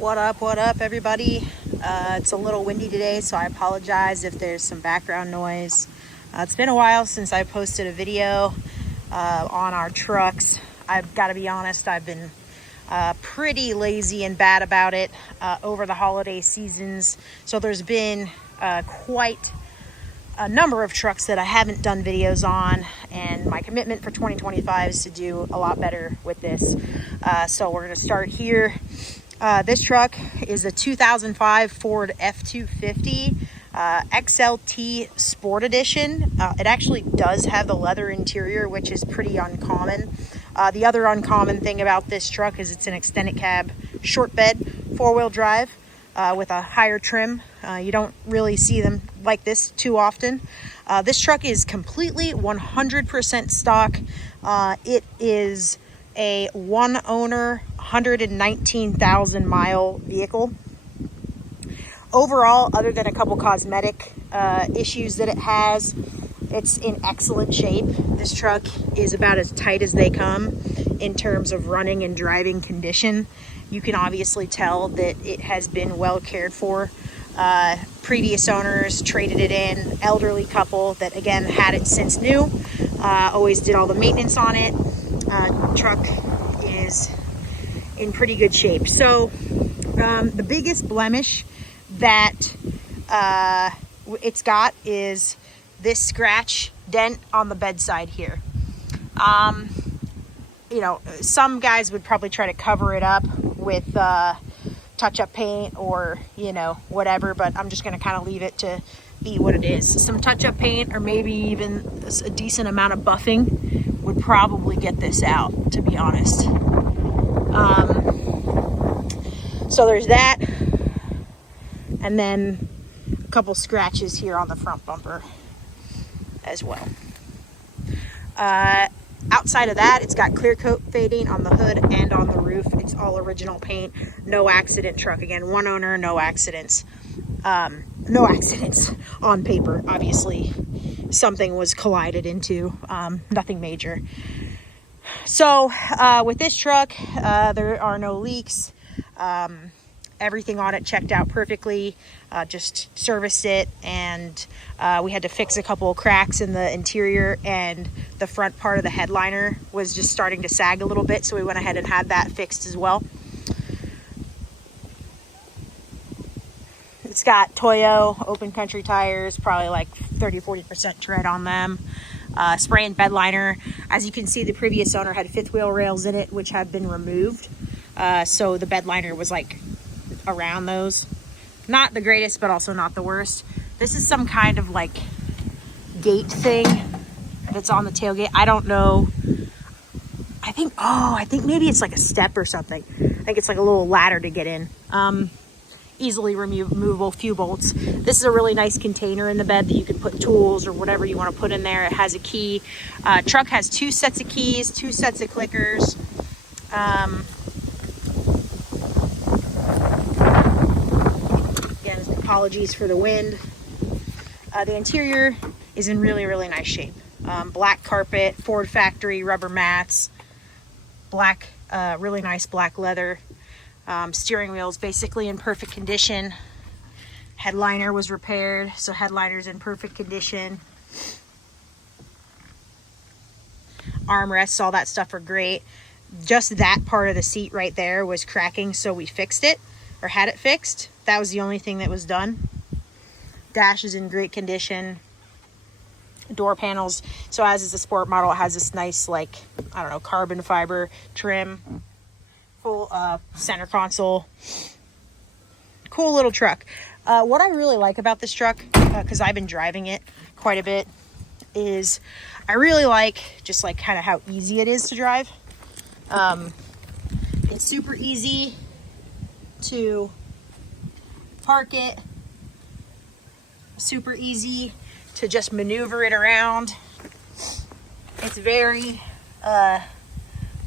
What up, everybody? It's a little windy today, so I apologize if there's some background noise. It's been a while since I posted a video on our trucks. I've got to be honest, I've been pretty lazy and bad about it over the holiday seasons. So there's been quite a number of trucks that I haven't done videos on, and my commitment for 2025 is to do a lot better with this. So we're going to start here. This truck is a 2005 Ford F250 XLT Sport Edition. It actually does have the leather interior, which is pretty uncommon. The other uncommon thing about this truck is it's an extended cab, short bed, four-wheel drive with a higher trim. You don't really see them like this too often. This truck is completely 100% stock. It is a one owner, 119,000 mile vehicle. Overall, other than a couple cosmetic issues that it has, it's in excellent shape. This truck is about as tight as they come in terms of running and driving condition. You can obviously tell that it has been well cared for. Previous owners traded it in, elderly couple that again had it since new, always did all the maintenance on it. Truck is in pretty good shape. So the biggest blemish that it's got is this scratch dent on the bedside here. You know, some guys would probably try to cover it up with touch-up paint or, you know, whatever, but I'm just going to kind of leave it to be what it is. Some touch-up paint or maybe even a decent amount of buffing would probably get this out, to be honest. So there's that, and then a couple scratches here on the front bumper as well. Outside of that, it's got clear coat fading on the hood and on the roof. It's all original paint, no accident truck. Again, one owner, no accidents. No accidents on paper. Obviously, something was collided into, nothing major. So with this truck, there are no leaks. Everything on it checked out perfectly. Just serviced it, and we had to fix a couple of cracks in the interior, and the front part of the headliner was just starting to sag a little bit, so we went ahead and had that fixed as well. It's got Toyo open country tires, probably like 30-40% tread on them. Spray and bed liner. As you can see, the previous owner had fifth wheel rails in it, which have been removed. So the bed liner was like around those. Not the greatest, but also not the worst. This is some kind of like gate thing that's on the tailgate. I don't know. I think maybe it's like a step or something. I think it's like a little ladder to get in. Easily removable few bolts. This is a really nice container in the bed that you can put tools or whatever you want to put in there. It has a key. Truck has two sets of keys, two sets of clickers. Again, apologies for the wind. The interior is in really, really nice shape. Black carpet, Ford factory rubber mats, black, really nice black leather. Steering wheel's basically in perfect condition. Headliner was repaired, so headliner's in perfect condition. Armrests, all that stuff are great. Just that part of the seat right there was cracking, so we fixed it, or had it fixed. That was the only thing that was done. Dash is in great condition. Door panels, so as is the sport model, it has this nice, like, I don't know, carbon fiber trim. Full center console. Cool little truck. What I really like about this truck, because I've been driving it quite a bit, is I really like just like kind of how easy it is to drive. It's super easy to park it, super easy to just maneuver it around. It's very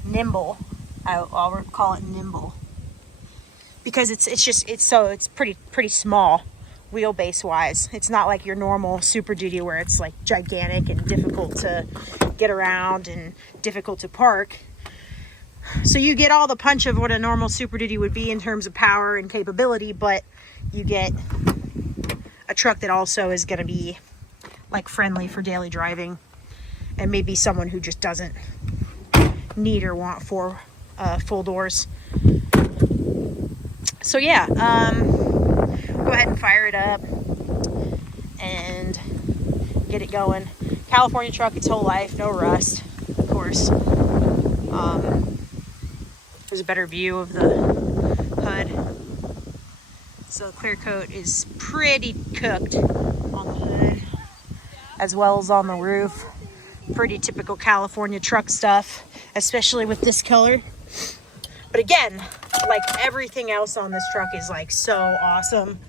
nimble. I'll call it nimble because it's pretty small wheelbase wise. It's not like your normal Super Duty where it's like gigantic and difficult to get around and difficult to park. So you get all the punch of what a normal Super Duty would be in terms of power and capability, but you get a truck that also is going to be like friendly for daily driving, and maybe someone who just doesn't need or want four full doors. So yeah, go ahead and fire it up and get it going. California truck its whole life, no rust, of course. There's a better view of the hood. So the clear coat is pretty cooked on the hood, as well as on the roof. Pretty typical California truck stuff, especially with this color. But again, like everything else on this truck is like so awesome.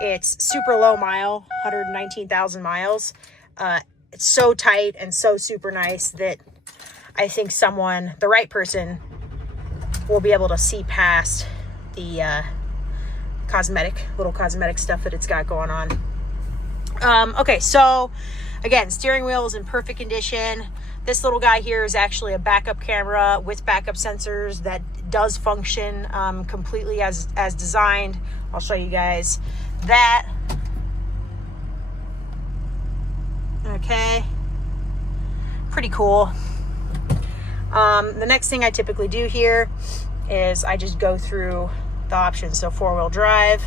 It's super low mile, 119,000 miles. It's so tight and so super nice that I think the right person, will be able to see past the little cosmetic stuff that it's got going on. Okay, so again, steering wheel is in perfect condition. This little guy here is actually a backup camera with backup sensors that does function completely as designed. I'll show you guys that. Okay, pretty cool. The next thing I typically do here is I just go through the options. So 4-wheel drive,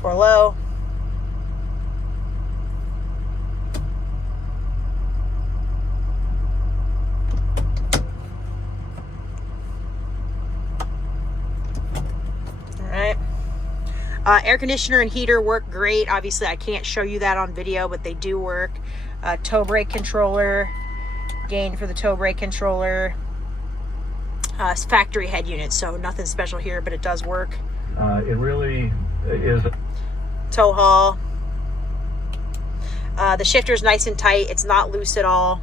for low, all right. Air conditioner and heater work great. Obviously I can't show you that on video, but they do work. Toe brake controller, gain for the toe brake controller, factory head unit, so nothing special here, but it does work. It really is. Tow haul. The shifter's nice and tight. It's not loose at all.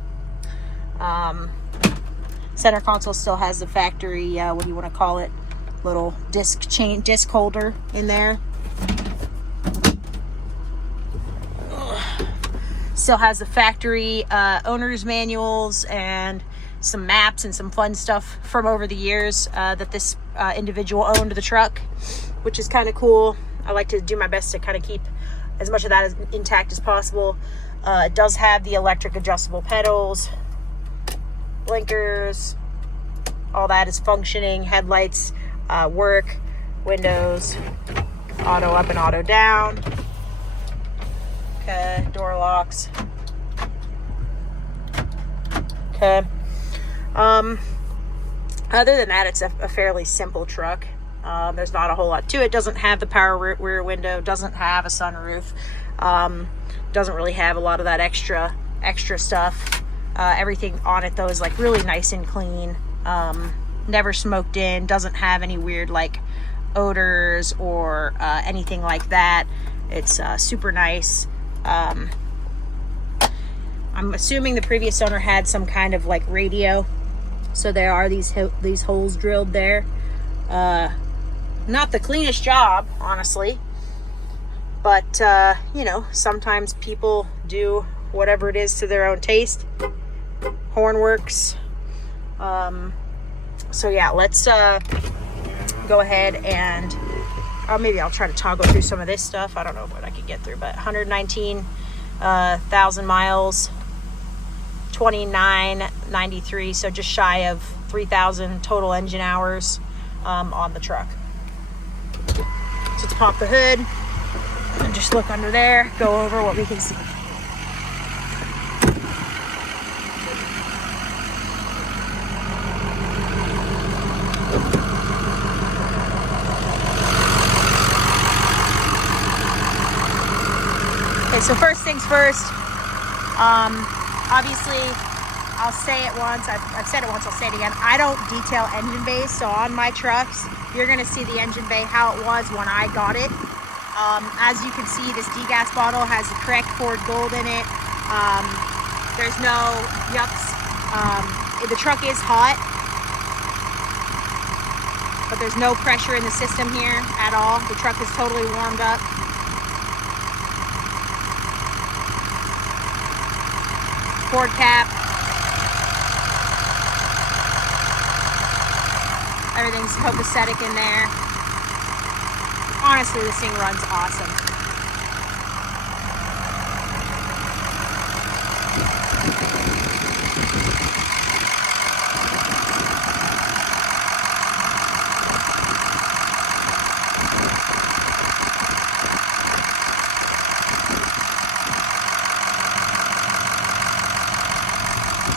Center console still has the factory, what do you want to call it? Little disc holder in there. Still has the factory owner's manuals and some maps and some fun stuff from over the years that this individual owned the truck, which is kind of cool. I like to do my best to kind of keep as much of that as intact as possible. It does have the electric adjustable pedals, blinkers, all that is functioning. Headlights work, windows, auto up and auto down. Okay, door locks. Okay. Other than that, it's a fairly simple truck. There's not a whole lot to it. Doesn't have the power rear window, doesn't have a sunroof, doesn't really have a lot of that extra stuff. Everything on it though is like really nice and clean. Never smoked in, doesn't have any weird like odors or anything like that. It's super nice. I'm assuming the previous owner had some kind of like radio, so there are these holes drilled there. Not the cleanest job, honestly, but you know, sometimes people do whatever it is to their own taste. Horn works. So yeah, let's go ahead and maybe I'll try to toggle through some of this stuff. I don't know what I could get through, but 119,000 miles, 2993, so just shy of 3,000 total engine hours on the truck. So let's pop the hood and just look under there, go over what we can see. Okay, so first things first, obviously, I'll say it once, I've said it once, I'll say it again, I don't detail engine bays, so on my trucks, you're going to see the engine bay how it was when I got it. As you can see, this degas bottle has the correct Ford Gold in it. There's no yups. The truck is hot, but there's no pressure in the system here at all. The truck is totally warmed up. cord cap. Everything's copacetic in there. Honestly, this thing runs awesome.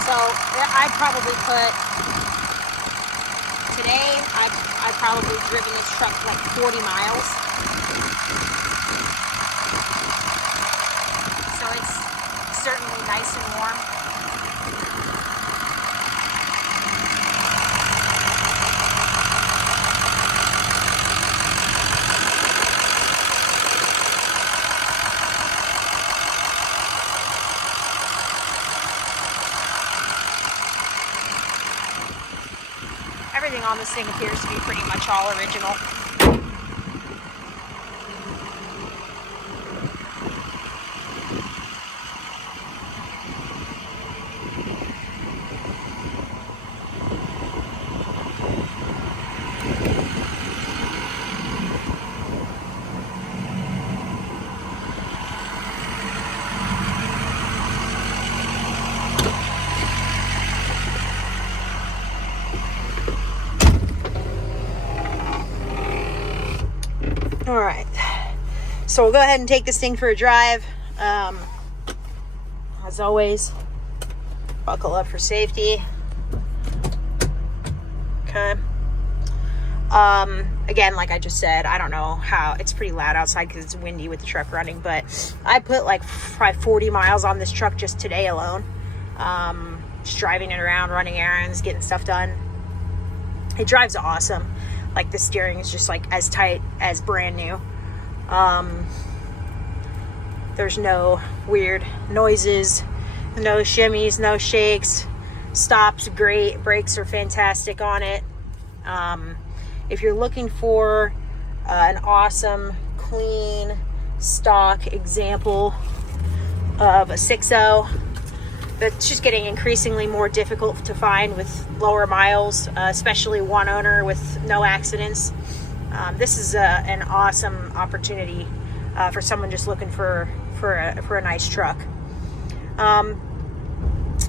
So I'd probably put, today I've probably driven this truck like 40 miles. So it's certainly nice and warm. Everything on this thing appears to be pretty much all original. All right, so we'll go ahead and take this thing for a drive. As always, buckle up for safety. Okay. Again, like I just said, I don't know how, it's pretty loud outside because it's windy with the truck running, but I put like probably 40 miles on this truck just today alone. Just driving it around, running errands, getting stuff done. It drives awesome. Like the steering is just like as tight as brand new. There's no weird noises, no shimmies, no shakes. Stops great, brakes are fantastic on it. If you're looking for an awesome, clean, stock example of a 6.0, that's just getting increasingly more difficult to find with lower miles, especially one owner with no accidents. This is an awesome opportunity for someone just looking for a nice truck.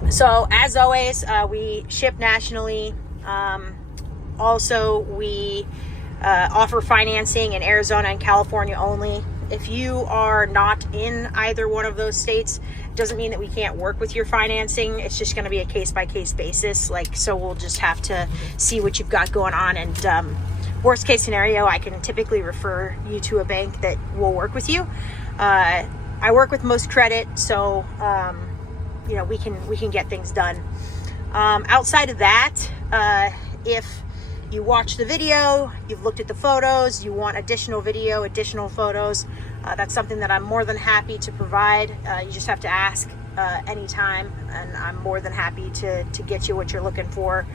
So as always, we ship nationally. Also, we offer financing in Arizona and California only. If you are not in either one of those states, doesn't mean that we can't work with your financing. It's just going to be a case-by-case basis. So we'll just have to see what you've got going on. And worst case scenario, I can typically refer you to a bank that will work with you. I work with most credit, so we can get things done. Outside of that, if you watch the video, you've looked at the photos, you want additional video, additional photos, that's something that I'm more than happy to provide. You just have to ask anytime, and I'm more than happy to get you what you're looking for.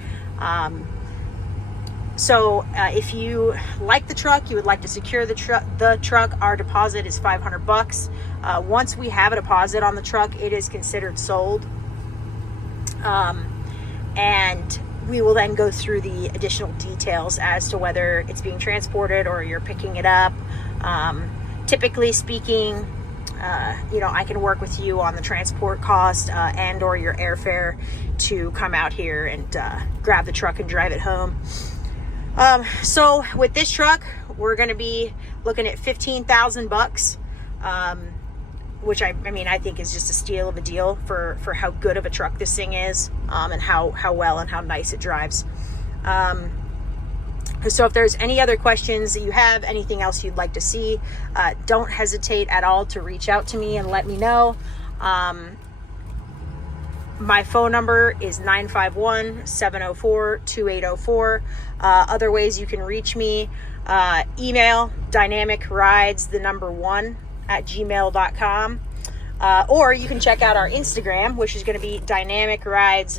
So if you like the truck, you would like to secure the truck, our deposit is $500. Once we have a deposit on the truck, it is considered sold. And we will then go through the additional details as to whether it's being transported or you're picking it up. Typically speaking, I can work with you on the transport cost and or your airfare to come out here and grab the truck and drive it home. So with this truck, we're going to be looking at $15,000, which I think is just a steal of a deal for how good of a truck this thing is, and how well and how nice it drives. So if there's any other questions that you have, anything else you'd like to see, don't hesitate at all to reach out to me and let me know. My phone number is 951-704-2804. Other ways you can reach me, email dynamicrides1@gmail.com. Or you can check out our Instagram, which is going to be dynamicrides_.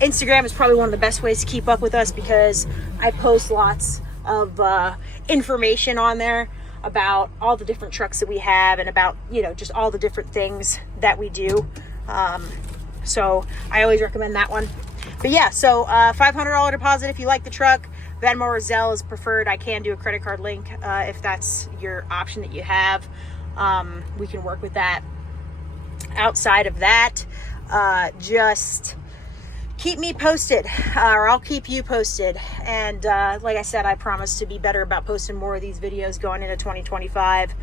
Instagram is probably one of the best ways to keep up with us because I post lots of information on there about all the different trucks that we have and about, you know, just all the different things that we do. So I always recommend that one. But yeah, so $500 deposit if you like the truck. Venmo or Zelle is preferred. I can do a credit card link if that's your option that you have. We can work with that. Outside of that, just keep me posted, or I'll keep you posted. And like I said, I promise to be better about posting more of these videos going into 2025.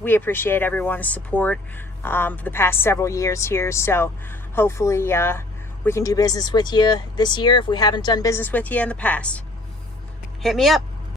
We appreciate everyone's support for the past several years here. So hopefully we can do business with you this year if we haven't done business with you in the past. Hit me up.